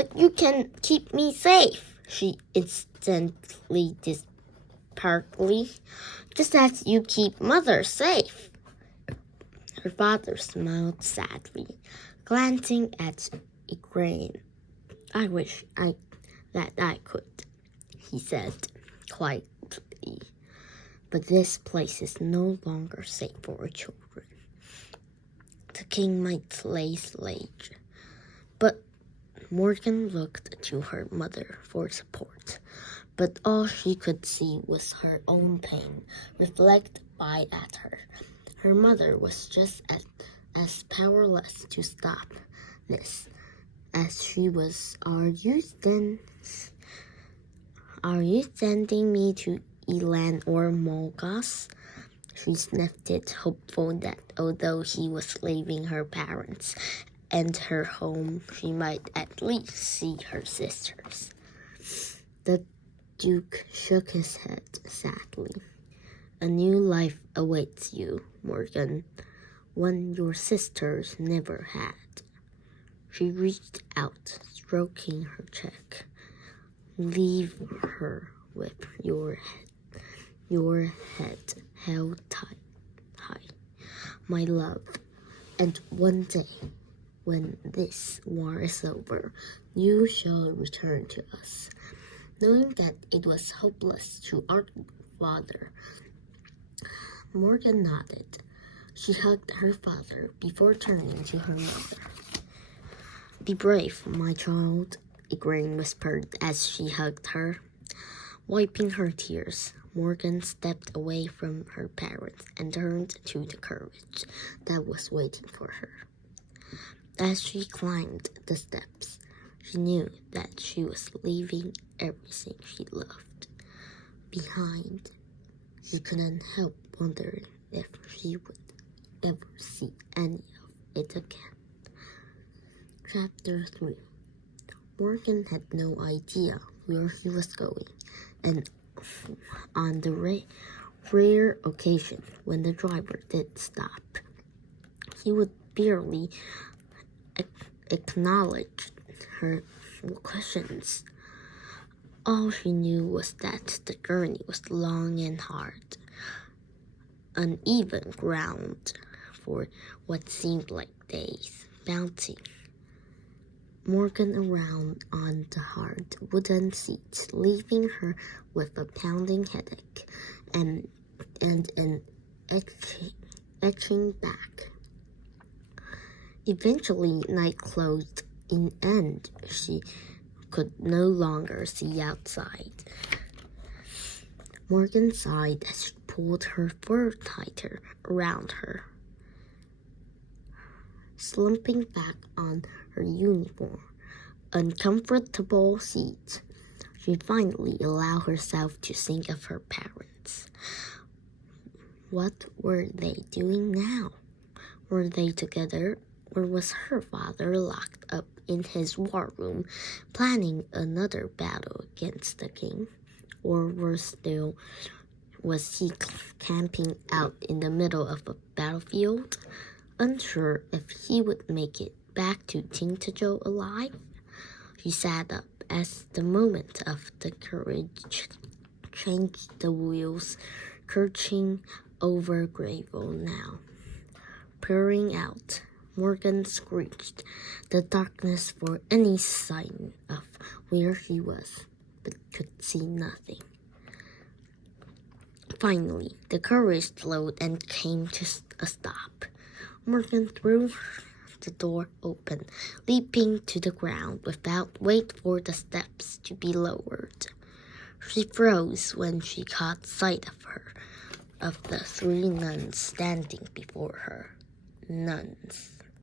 But you can keep me safe, she instantly disparagingly, just as you keep Mother safe. Her father smiled sadly, glancing at Igraine. I wish that I could, he said quietly. But this place is no longer safe for children. The king might slay Slade. But Morgan looked to her mother for support. But all she could see was her own pain reflected by at her. Her mother was just as powerless to stop this as she was. Are you sending me to Elan or Molgas? She sniffed it, hopeful that although he was leaving her parents and her home, she might at least see her sisters. The Duke shook his head sadly. A new life awaits you, Morgan, one your sisters never had. She reached out, stroking her cheek. Leave her with your head held high, my love. And one day, when this war is over, you shall return to us. Knowing that it was hopeless to our father, Morgan nodded. She hugged her father before turning to her mother. Be brave, my child, Igraine whispered as she hugged her. Wiping her tears, Morgan stepped away from her parents and turned to the carriage that was waiting for her. As she climbed the steps, she knew that she was leaving everything she loved behind. She couldn't help wondering if she would ever see any of it again. Chapter 3. Morgan had no idea where he was going, and on the rare occasion when the driver did stop, he would barely acknowledge her questions. All she knew was that the journey was long and hard, uneven ground for what seemed like days, bouncing Morgan around on the hard wooden seat, leaving her with a pounding headache and an etching back. Eventually, night closed in and she could no longer see outside. Morgan sighed as she pulled her fur tighter around her. Slumping back on her uniform, uncomfortable seat, she finally allowed herself to think of her parents. What were they doing now? Were they together, or was her father locked up in his war room planning another battle against the king? Or was he camping out in the middle of a battlefield, unsure if he would make it back to Tintajo alive? She sat up as the movement of the carriage changed the wheels, curching over gravel now. Peering out, Morgan screeched the darkness for any sign of where she was, but could see nothing. Finally, the carriage slowed and came to a stop. Morgan threw the door open, leaping to the ground without wait for the steps to be lowered. She froze when she caught sight of the three nuns standing before her. Nuns.